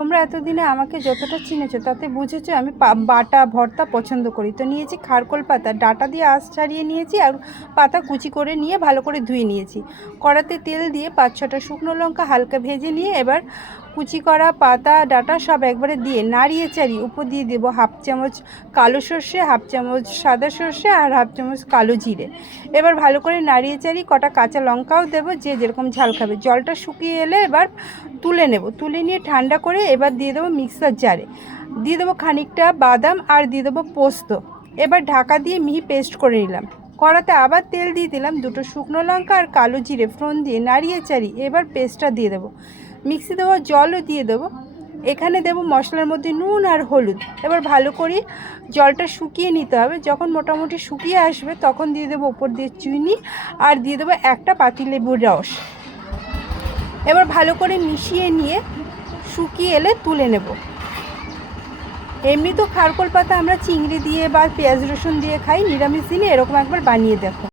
তোমরা এতদিনে আমাকে যতটা চিনেছো তাতে বুঝেছো আমি বাটা ভর্তা পছন্দ করি। তো নিয়েছি খারকোল পাতা, ডাটা দিয়ে আঁশ ছাড়িয়ে নিয়েছি, আর পাতা কুচি করে নিয়ে ভালো করে ধুয়ে নিয়েছি। কড়াতে তেল দিয়ে 5-6টা শুকনো লঙ্কা হালকা ভেজে নিয়ে এবার কুচি করা পাতা ডাটা সব একবারে দিয়ে নাড়িয়ে চাড়িয়ে উপর দিয়ে দেবো 1/2 চামচ কালো সর্ষে, 1/2 চামচ সাদা সর্ষে আর 1/2 চামচ কালো জিরে। এবার ভালো করে নাড়িয়ে চাড়িয়ে কটা কাঁচা লঙ্কাও দেবো, যে যেরকম ঝাল খাবে। জলটা শুকিয়ে এলে এবার তুলে নেব, তুলে নিয়ে ঠান্ডা করে এবার দিয়ে দেবো মিক্সার জারে, দিয়ে দেবো খানিকটা বাদাম আর দিয়ে দেবো পোস্ত। এবার ঢাকা দিয়ে মিহি পেস্ট করে নিলাম। কড়াতে আবার তেল দিয়ে দিলাম, 2টো শুকনো লঙ্কা আর কালো জিরে ফোড়ন দিয়ে নাড়িয়ে চাড়িয়ে এবার পেস্টটা দিয়ে দেবো। মিক্সি দেওয়া জলও দিয়ে দেবো। এখানে দেবো মশলার মধ্যে নুন আর হলুদ। এবার ভালো করে জলটা শুকিয়ে নিতে হবে। যখন মোটামুটি শুকিয়ে আসবে তখন দিয়ে দেবো উপর দিয়ে চিনি আর দিয়ে দেবো একটা পাতিলেবুর রস। এবার ভালো করে মিশিয়ে নিয়ে শুকিয়ে এলে তুলে নেব। এমনি তো খারকোল পাতা আমরা চিংড়ি দিয়ে বা পেঁয়াজ রসুন দিয়ে খাই, নিরামিষ দিনে এরকম একবার বানিয়ে দেখো।